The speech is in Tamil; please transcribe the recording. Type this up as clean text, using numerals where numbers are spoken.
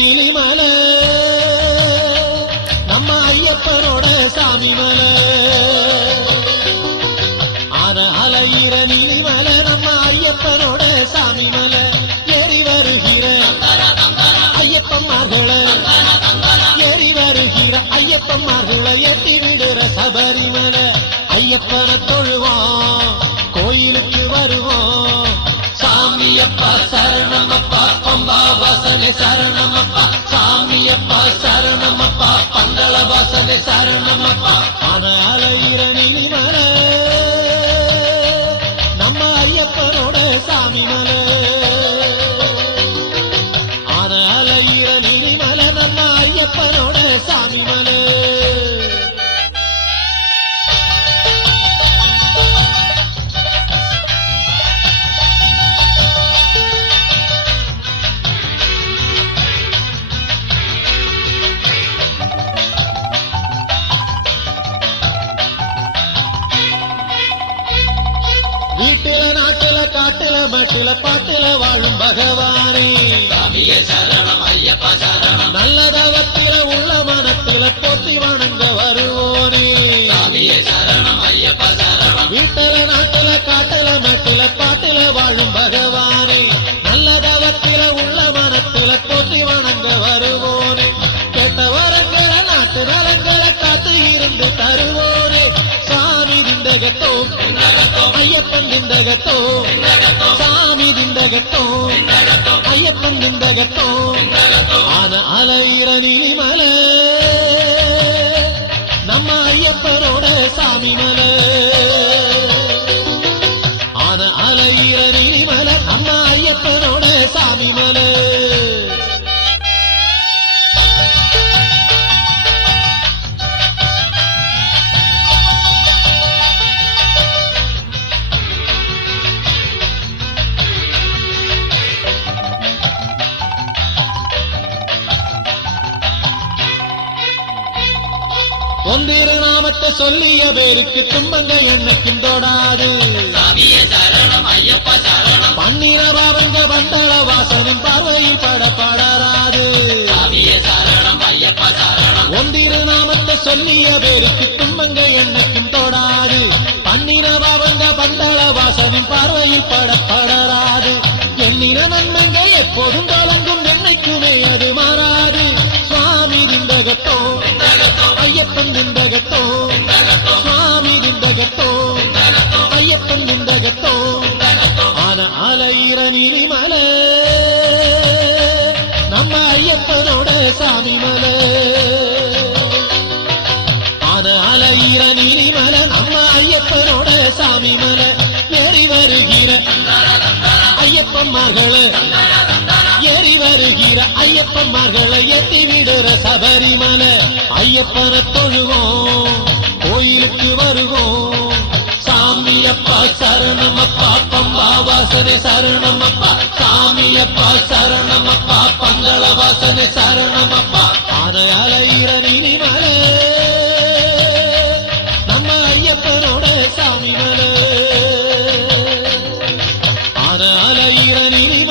நீலிமலை நம்ம ஐயப்பனோட சாமி மலை. ஆன அலையிற நீலிமலை நம்ம ஐயப்பனோட சாமி மலை. ஏறி வருகிற ஐயப்பன்மார்களை ஏறி வருகிற ஐயப்பன்மார்களை ஏற்றி விடுற சபரிமலை. ஐயப்பனை தொழுவோம் கோயிலுக்கு வருவோம். சாமியப்பா சரணமப்பா பம்பா வாசனை சரணமப்பா. சாமியப்பா சரணமப்பா பந்தள வாசனை சரணமப்பா. ஆன அலையிற நீலிமலை நம்ம ஐயப்பனோட சாமி மலை. ஆன அலையிற நீலிமலை நம்ம ஐயப்பனோட சாமி மலை. வீட்டில நாட்டுல காட்டுல மட்டில பாட்டுல வாழும் பகவானே சாமியே சரணம் ஐயப்பா சரணம். நல்ல தவத்தில உள்ள மனத்தில போற்றி வணங்க வருவோனே சாமியே சரணம் ஐயப்பா சரணம். வீட்டில நாட்டுல காட்டுல மட்டில பாட்டுல வாழும் பகவானே நல்ல தவத்தில உள்ள மனத்தில போற்றி வணங்க வருவோனே. கேட்ட வரங்களை நாட்டு நலங்களை காத்து இருந்து தருவோனே. சாமி திண்டகத்தோ ஐயப்பன் திண்டகத்தோ சாமி திண்டகத்தோ ஐயப்பன் திண்டகத்தோ. ஆன அலையிற நீலிமலை நம்ம ஐயப்பனோட சாமி மலை. ஆன அலையிற நீலிமலை நம்ம ஐயப்பனோட சாமி மலை. ஒந்திரு நாமத்தை சொல்லிய பேருக்கு துன்பங்க என்னைக்கும் தொடாது. பன்னிர பாவங்க பந்தள வாசனின் பார்வையில் படப்படாது. ஒந்திரு நாமத்தை சொல்லிய பேருக்கு துன்பங்க என்னைக்கும் தொடாது. பன்னிர பாவங்க பந்தள வாசனின் பார்வையில் படப்படாது. எண்ணின நன்மங்க எப்போதும் தொடங்கும் என்னைக்குமே அது மாறாது. சுவாமி திண்டகத்தோ ஐயப்பன் திண்டகத்தோ சுவாமி திண்டகத்தோ ஐயப்பன் திண்டகத்தோ. ஆன அலையிற நீலிமலை நம்ம ஐயப்பனோட சாமி மலை. ஆன அலையிற நீலிமலை நம்ம ஐயப்பனோட சாமி மலை. ஏறி வருகிற ஐயப்பன்மார்களை ஏறி வருகிற ஐயப்பன்மார்களை ஏற்றி விடுற சபரிமலை. ஐயப்பனை தொழுவோம் கோயிலுக்கு வருவோம். சாமியப்பா சரணமப்பா பம்பா வாசனை சரணமப்பா. சாமியப்பா சரணமப்பா பந்தள வாசனை சரணமப்பா. ஆன அலையிற நீலிமலை நம்ம ஐயப்பனோட சாமி மலை. ஆன அலையிற நீலிமலை